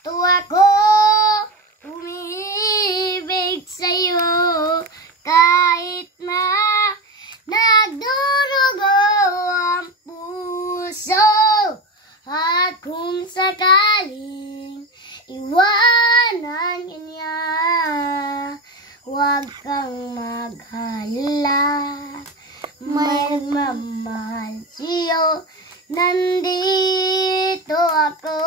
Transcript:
dito ako umiibig sa'yo kahit na nagdurugo ang puso. At kung sakaling iwanan ka niya, huwag kang mag-alala, may nagmamahal sa'yo, nandito ako.